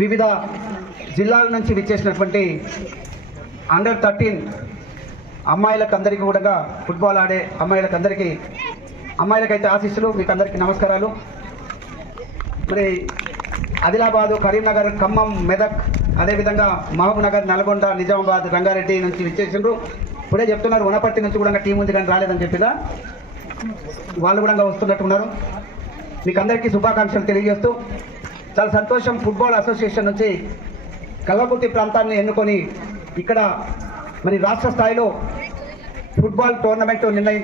వివిధ జిల్లాల నుంచి విచ్చేసినటువంటి అండర్ థర్టీన్ అమ్మాయిలకు అందరికీ కూడా ఫుట్బాల్ ఆడే అమ్మాయిలకు అందరికీ అమ్మాయిలకైతే ఆశీస్సులు మీకు అందరికీ నమస్కారాలు. మరి ఆదిలాబాదు కరీంనగర్ ఖమ్మం మెదక్ అదేవిధంగా మహబూబ్నగర్ నల్గొండ నిజామాబాద్ రంగారెడ్డి నుంచి విచ్చేసిండ్రు. ఇప్పుడే చెప్తున్నారు ఉనపట్టి నుంచి కూడా టీం ఉంది కానీ రాలేదని చెప్పిదా వాళ్ళు కూడా వస్తున్నట్టున్నారు. మీకు అందరికీ శుభాకాంక్షలు తెలియజేస్తూ చాలా సంతోషం. ఫుట్బాల్ అసోసియేషన్ నుంచి కల్లకుర్తి ప్రాంతాన్ని ఎన్నుకొని ఇక్కడ మరి రాష్ట్ర స్థాయిలో ఫుట్బాల్ టోర్నమెంట్ నిర్ణయి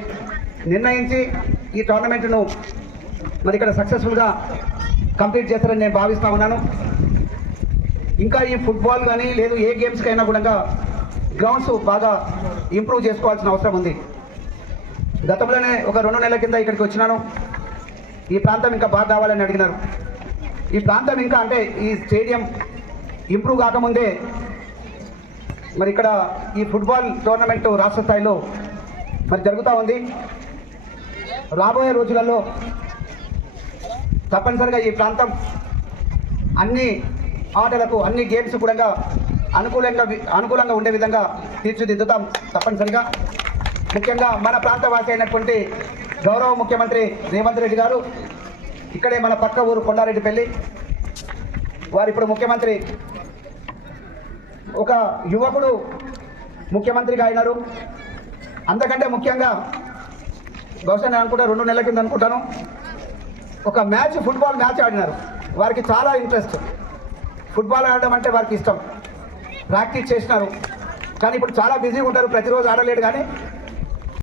నిర్ణయించి ఈ టోర్నమెంట్ను మరి ఇక్కడ సక్సెస్ఫుల్గా కంప్లీట్ చేస్తారని నేను భావిస్తూ ఉన్నాను. ఇంకా ఈ ఫుట్బాల్ కానీ లేదు ఏ గేమ్స్కి అయినా కూడా గ్రౌండ్స్ బాగా ఇంప్రూవ్ చేసుకోవాల్సిన అవసరం ఉంది. గతంలోనే ఒక రెండు నెలల కింద ఇక్కడికి వచ్చినాను. ఈ ప్రాంతం ఇంకా బాగా కావాలని అడిగినారు. ఈ ప్రాంతం ఇంకా అంటే ఈ స్టేడియం ఇంప్రూవ్ కాకముందే మరి ఇక్కడ ఈ ఫుట్బాల్ టోర్నమెంట్ రాష్ట్ర స్థాయిలో మరి జరుగుతూ ఉంది. రాబోయే రోజులలో తప్పనిసరిగా ఈ ప్రాంతం అన్ని ఆటలకు అన్ని గేమ్స్ కూడా అనుకూలంగా అనుకూలంగా ఉండే విధంగా తీర్చిదిద్దుతాం తప్పనిసరిగా. ముఖ్యంగా మన ప్రాంతవాసి అయినటువంటి గౌరవ ముఖ్యమంత్రి రేవంత్ రెడ్డి గారు ఇక్కడే మన పక్క ఊరు కొండారెడ్డిపల్లి. వారు ఇప్పుడు ముఖ్యమంత్రి. ఒక యువకుడు ముఖ్యమంత్రిగా అయినారు. అంతకంటే ముఖ్యంగా బహుశా నేను అనుకుంటా రెండు నెలల కింద అనుకుంటాను. ఒక మ్యాచ్ ఫుట్బాల్ మ్యాచ్ ఆడినారు. వారికి చాలా ఇంట్రెస్ట్. ఫుట్బాల్ ఆడడం అంటే వారికి ఇష్టం. ప్రాక్టీస్ చేసినారు. కానీ ఇప్పుడు చాలా బిజీగా ఉంటారు. ప్రతిరోజు ఆడలేడు కానీ